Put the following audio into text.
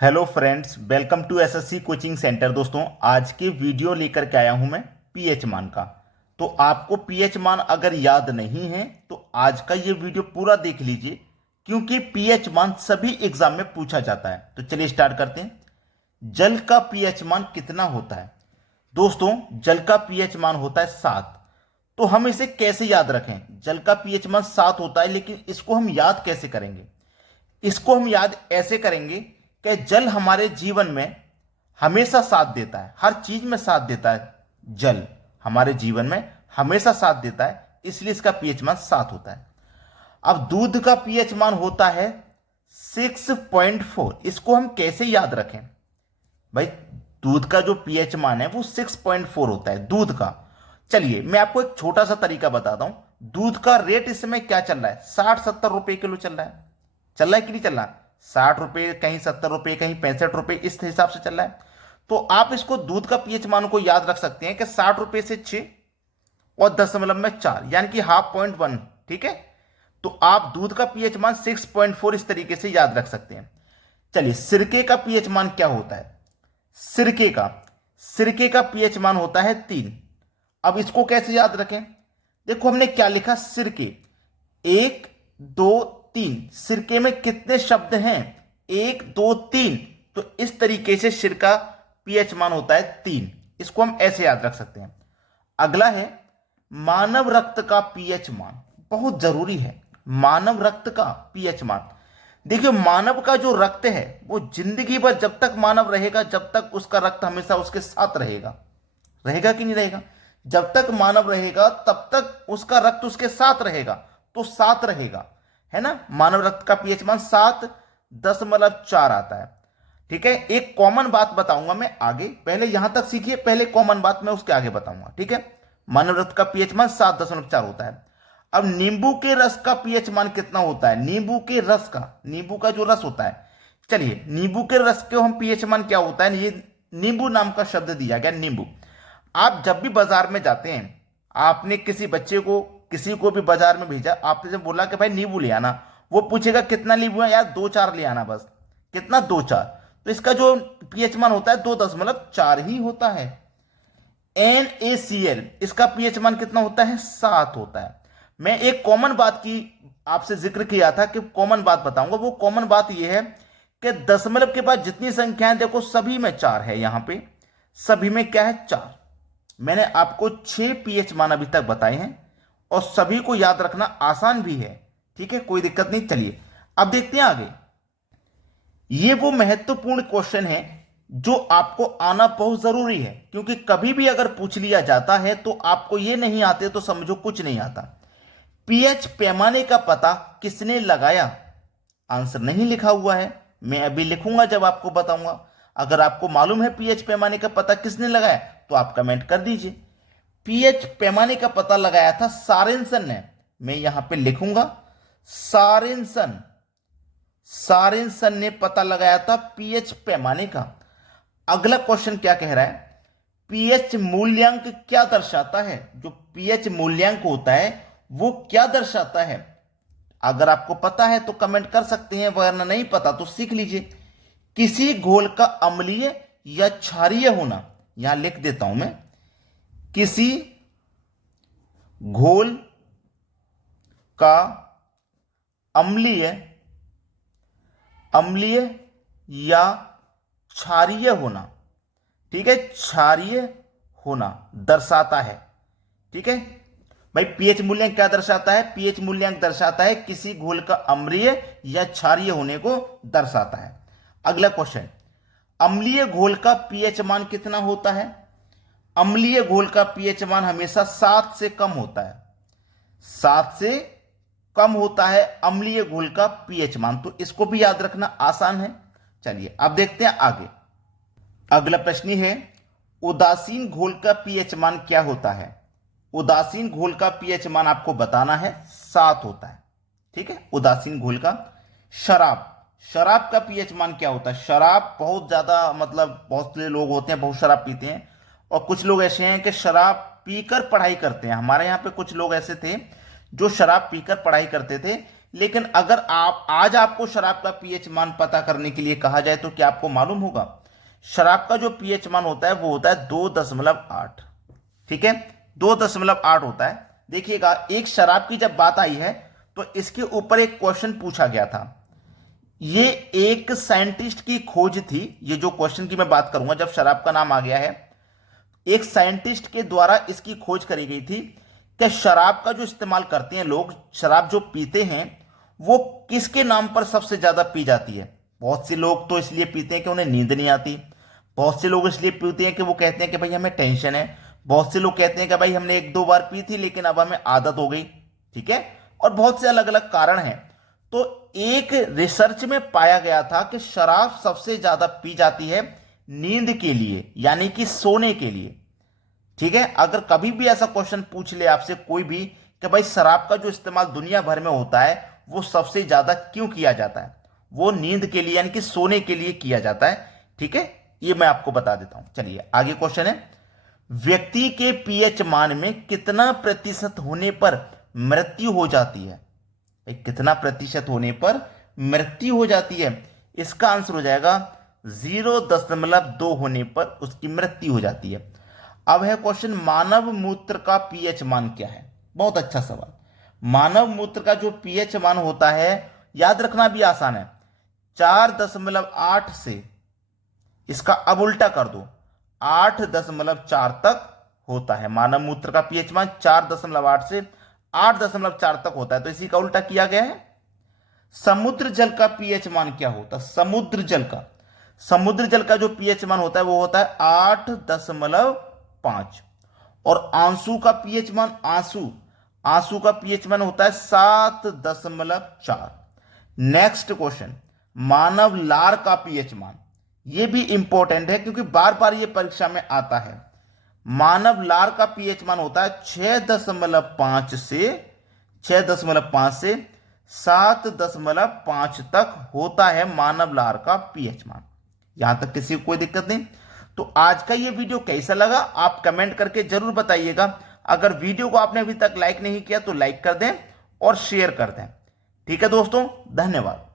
Hello friends, welcome to SSC coaching centre. दोस्तों, आज के वीडियो लेकर के आया हूं मैं पीएच मान का। तो आपको पीएच मान अगर याद नहीं है तो आज का ये वीडियो पूरा देख लीजिए, क्योंकि पीएच मान सभी एग्जाम में पूछा जाता है। तो चलिए स्टार्ट करते हैं। जल का पीएच मान कितना होता है? दोस्तों, जल का पीएच मान होता है 7। तो हम इसे कैसे याद रखें? जल का पीएच मान 7 होता है, लेकिन इसको हम याद कैसे करेंगे? इसको हम याद ऐसे करेंगे कि जल हमारे जीवन में हमेशा साथ देता है, हर चीज में साथ देता है। जल हमारे जीवन में हमेशा साथ देता है, इसलिए इसका पीएच मान 7 होता है। अब दूध का पीएच मान होता है 6.4। इसको हम कैसे याद रखें भाई? दूध का जो पीएच मान है वो 6.4 होता है, दूध का। चलिए मैं आपको एक छोटा सा तरीका बताता हूं। दूध का रेट इस समय क्या चल रहा है? 60-70 रुपए किलो चल रहा है। चल रहा है कि नहीं चल रहा? 60 रुपए, कहीं 70 रुपए, कहीं 65 रुपए, इस हिसाब से चल रहा है। तो आप इसको दूध का पीएच मान को याद रख सकते हैं कि 60 रुपए से 6 और 0.4 यानी कि 0.5 ठीक है। तो आप दूध का पीएच मान 6.4 इस तरीके से याद रख सकते हैं। चलिए, सिरके का पीएच मान क्या होता है? सिरके का सिरके का पीएच मान होता है 3। अब इसको कैसे याद रखें? देखो हमने क्या लिखा, सिरके 1 2 3। सिरके में कितने शब्द हैं? 1 2 3। तो इस तरीके से सिर का पीएच मान होता है 3। इसको हम ऐसे याद रख सकते हैं। अगला है मानव रक्त का पीएच मान। बहुत जरूरी है मानव रक्त का पीएच मान। देखिए, मानव का जो रक्त है वो जिंदगी भर, जब तक मानव रहेगा, जब तक उसका रक्त हमेशा उसके साथ रहेगा। रहेगा कि नहीं रहेगा? जब तक मानव रहेगा तब तक उसका रक्त उसके साथ रहेगा, तो साथ रहेगा, है ना। मानव रक्त का पीएच मान 7.4 आता है। ठीक है। एक कॉमन बात बताऊंगा मैं आगे, पहले यहां तक सीखिए, पहले कॉमन बात मैं उसके आगे बताऊंगा। ठीक है। मानव रक्त का पीएच मान 7.4 होता है। अब नींबू के रस का पीएच मान कितना होता है? नींबू के रस का, नींबू का जो रस होता है, चलिए नींबू के रस के हम पीएच मान क्या होता है, ये नींबू नाम का शब्द दिया गया, नींबू। आप जब भी बाजार में जाते हैं, आपने किसी बच्चे को, किसी को भी बाजार में भेजा, आपने जब बोला कि भाई नींबू ले आना, वो पूछेगा कितना नींबू है? यार 2-4 ले आना बस। कितना? 2-4। तो इसका जो पीएच मान होता है 2.4 ही होता है। NaCl, इसका पीएच मान कितना होता है? 7 होता है। मैं एक कॉमन बात की आपसे जिक्र किया था कि कॉमन बात बताऊंगा। वो कॉमन बात यह है कि दशमलव के बाद जितनी संख्याएं देखो सभी में 4 है। यहां पे सभी में क्या है? 4। मैंने आपको 6 पीएच मान अभी तक बताए हैं और सभी को याद रखना आसान भी है। ठीक है, कोई दिक्कत नहीं। चलिए अब देखते हैं आगे। ये वो महत्वपूर्ण क्वेश्चन है जो आपको आना बहुत जरूरी है, क्योंकि कभी भी अगर पूछ लिया जाता है तो आपको ये नहीं आते तो समझो कुछ नहीं आता। पीएच पैमाने का पता किसने लगाया? आंसर नहीं लिखा हुआ है, मैं अभी लिखूंगा जब आपको बताऊंगा। अगर आपको मालूम है पीएच पैमाने का पता किसने लगाया तो आप कमेंट कर दीजिए। पीएच पैमाने का पता लगाया था सारेंसन ने। मैं यहां पे लिखूंगा सारेंसन। सारेंसन ने पता लगाया था पीएच पैमाने का। अगला क्वेश्चन क्या कह रहा है? पीएच मूल्यांक क्या दर्शाता है? जो पीएच मूल्यांक होता है वो क्या दर्शाता है? अगर आपको पता है तो कमेंट कर सकते हैं, वरना नहीं पता तो सीख लीजिए। किसी घोल का अम्लीय या क्षारीय होना, यहां लिख देता हूं मैं, किसी घोल का अम्लीय अम्लीय या क्षारीय होना, ठीक है, क्षारीय होना दर्शाता है। ठीक है भाई, पीएच मूल्यांक क्या दर्शाता है? पीएच मूल्यांक दर्शाता है किसी घोल का अम्लीय या क्षारीय होने को दर्शाता है। अगला क्वेश्चन, अम्लीय घोल का पीएच मान कितना होता है? अम्लीय घोल का पीएच मान हमेशा 7 से कम होता है। 7 से कम होता है अम्लीय घोल का पीएच मान, तो इसको भी याद रखना आसान है। चलिए अब देखते हैं आगे। अगला प्रश्न है, उदासीन घोल का पीएच मान क्या होता है? उदासीन घोल का पीएच मान आपको बताना है, 7 होता है। ठीक है, उदासीन घोल का। शराब, शराब का पीएच मान क्या होता है? शराब बहुत ज्यादा, मतलब बहुत से लोग होते हैं बहुत शराब पीते हैं, और कुछ लोग ऐसे हैं कि शराब पीकर पढ़ाई करते हैं। हमारे यहाँ पे कुछ लोग ऐसे थे जो शराब पीकर पढ़ाई करते थे, लेकिन अगर आप आज आपको शराब का पीएच मान पता करने के लिए कहा जाए तो क्या आपको मालूम होगा? शराब का जो पीएच मान होता है वो होता है 2.8। ठीक है, 2.8 होता है। देखिएगा, एक शराब की जब बात आई है तो इसके ऊपर एक क्वेश्चन पूछा गया था। ये एक साइंटिस्ट की खोज थी। ये जो क्वेश्चन की मैं बात करूंगा, जब शराब का नाम आ गया है, एक साइंटिस्ट के द्वारा इसकी खोज करी गई थी कि शराब का जो इस्तेमाल करते हैं लोग, शराब जो पीते हैं, वो किसके नाम पर सबसे ज्यादा पी जाती है। बहुत से लोग तो इसलिए पीते हैं कि उन्हें नींद नहीं आती। बहुत से लोग इसलिए पीते हैं कि वो कहते हैं कि भाई हमें टेंशन है। बहुत से लोग कहते हैं कि भाई हमने एक दो बार पी थी लेकिन अब हमें आदत हो गई। ठीक है, और बहुत से अलग अलग कारण हैं। तो एक रिसर्च में पाया गया था कि शराब सबसे ज्यादा पी जाती है नींद के लिए, यानी कि सोने के लिए। ठीक है, अगर कभी भी ऐसा क्वेश्चन पूछ ले आपसे कोई भी कि भाई शराब का जो इस्तेमाल दुनिया भर में होता है वो सबसे ज्यादा क्यों किया जाता है, वो नींद के लिए यानी कि सोने के लिए किया जाता है। ठीक है, ये मैं आपको बता देता हूं। चलिए आगे क्वेश्चन है, व्यक्ति के पीएच मान में कितना प्रतिशत होने पर मृत्यु हो जाती है? कितना प्रतिशत होने पर मृत्यु हो जाती है? इसका आंसर हो जाएगा 0.2 होने पर उसकी मृत्यु हो जाती है। अब है क्वेश्चन, मानव मूत्र का पीएच मान क्या है? बहुत अच्छा सवाल। मानव मूत्र का जो पीएच मान होता है, याद रखना भी आसान है, 4.8 से इसका अब उल्टा कर दो, 8.4 तक होता है। मानव मूत्र का पीएच मान 4.8 से 8.4 तक होता है, तो इसी का उल्टा किया गया है। समुद्र जल का पीएच मान क्या होता है? समुद्र जल का जो पीएच मान होता है वो होता है 8.5। और आंसू का पीएच मान, आंसू का पीएच मान होता है 7.4। नेक्स्ट क्वेश्चन, मानव लार का पीएच मान। ये भी इंपॉर्टेंट है क्योंकि बार बार ये परीक्षा में आता है। मानव लार का पीएच मान होता है 6.5 से 7.5 तक होता है मानव लार का पीएच मान। यहां तक किसी को कोई दिक्कत नहीं? तो आज का ये वीडियो कैसा लगा आप कमेंट करके जरूर बताइएगा। अगर वीडियो को आपने अभी तक लाइक नहीं किया तो लाइक कर दें और शेयर कर दें। ठीक है दोस्तों, धन्यवाद।